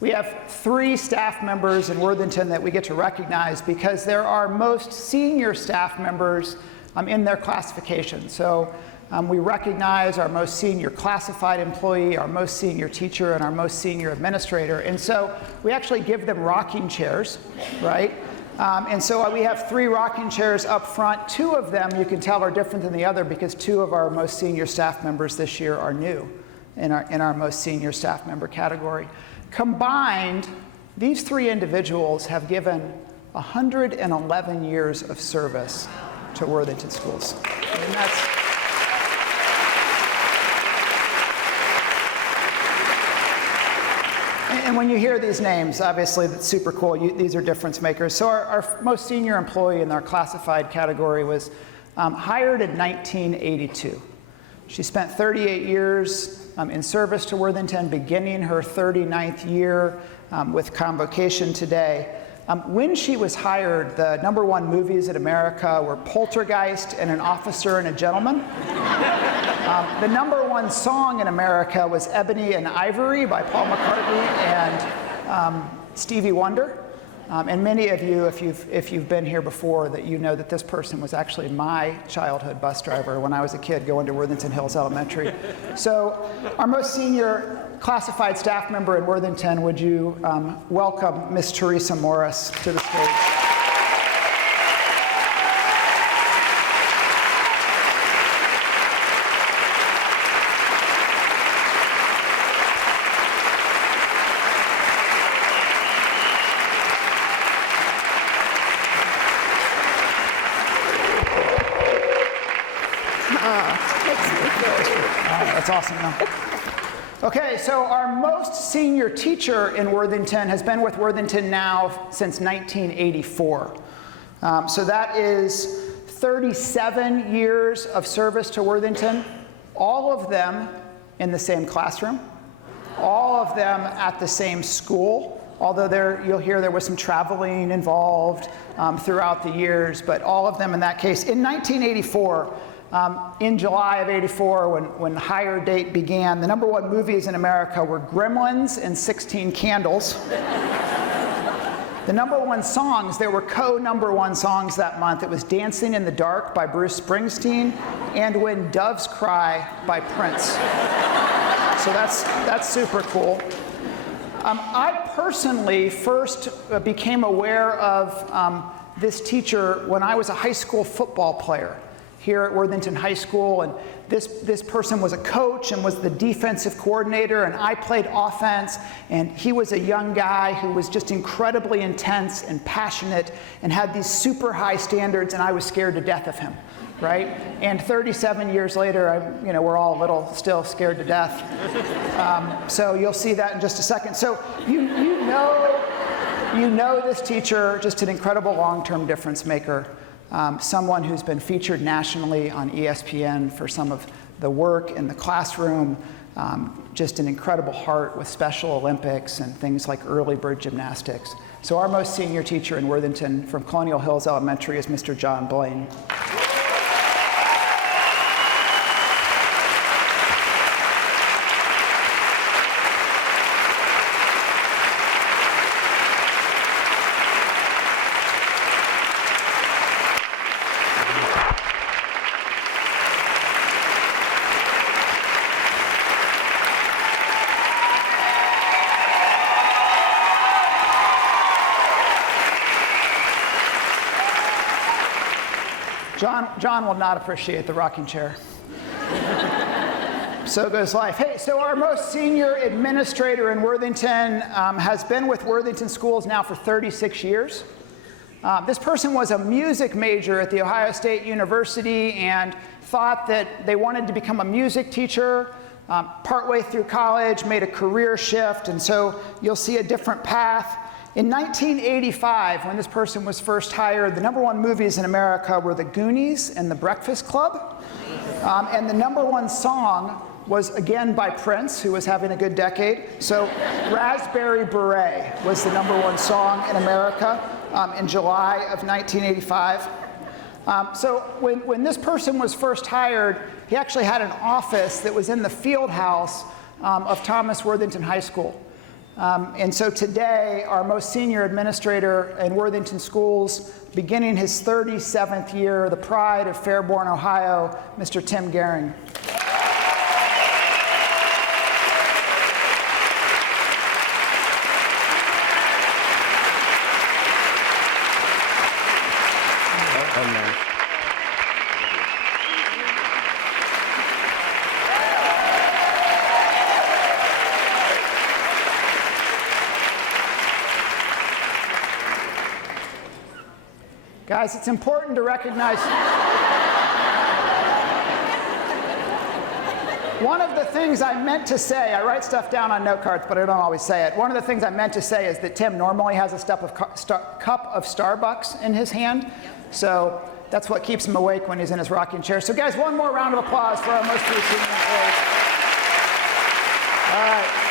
We have 3 staff members in Worthington that we get to recognize because they're our most senior staff members in their classification. So we recognize our most senior classified employee, our most senior teacher, and our most senior administrator. And so we actually give them rocking chairs, right? And so we have 3 rocking chairs up front. 2 of them you can tell are different than the other because 2 of our most senior staff members this year are new in our most senior staff member category. Combined, these 3 individuals have given 111 years of service to Worthington Schools. And that's And when you hear these names, obviously that's super cool. These are difference makers. So our most senior employee in our classified category was hired in 1982. She spent 38 years in service to Worthington, beginning her 39th year with convocation today. When she was hired, the #1 movies in America were Poltergeist and An Officer and a Gentleman. The #1 song in America was Ebony and Ivory by Paul McCartney and Stevie Wonder. And many of you, if you've been here before, that you know that this person was actually my childhood bus driver when I was a kid going to Worthington Hills Elementary. So our most senior classified staff member in Worthington, would you welcome Miss Teresa Morris to the stage? That's awesome. Okay, so our most senior teacher in Worthington has been with Worthington now since 1984. So that is 37 years of service to Worthington, all of them in the same classroom, all of them at the same school, although you'll hear there was some traveling involved throughout the years, but all of them in that case. In 1984, in July of '84, when the hire date began, the #1 movies in America were Gremlins and 16 Candles. The #1 songs, there were co-#1 songs that month. It was Dancing in the Dark by Bruce Springsteen and When Doves Cry by Prince. So that's super cool. I personally first became aware of this teacher when I was a high school football player here at Worthington High School, and this person was a coach and was the defensive coordinator, and I played offense, and he was a young guy who was just incredibly intense and passionate and had these super high standards, and I was scared to death of him, right? And 37 years later, we're all a little still scared to death. So you'll see that in just a second. So you know this teacher, just an incredible long-term difference maker. Someone who's been featured nationally on ESPN for some of the work in the classroom, just an incredible heart with Special Olympics and things like early bird gymnastics. So our most senior teacher in Worthington from Colonial Hills Elementary is Mr. John Blaine. John will not appreciate the rocking chair. So goes life. Hey, so our most senior administrator in Worthington has been with Worthington Schools now for 36 years. This person was a music major at The Ohio State University and thought that they wanted to become a music teacher. Partway through college, made a career shift, and so you'll see a different path. In 1985, when this person was first hired, the #1 movies in America were The Goonies and The Breakfast Club. And the #1 song was again by Prince, who was having a good decade. So Raspberry Beret was the #1 song in America in July of 1985. So when this person was first hired, he actually had an office that was in the field house of Thomas Worthington High School. And so today, our most senior administrator in Worthington Schools, beginning his 37th year, the pride of Fairborn, Ohio, Mr. Tim Gehring. Guys, it's important to recognize one of the things I meant to say, I write stuff down on note cards, but I don't always say it. One of the things I meant to say is that Tim normally has a cup of Starbucks in his hand, so that's what keeps him awake when he's in his rocking chair. So guys, one more round of applause for our most senior employees. All right.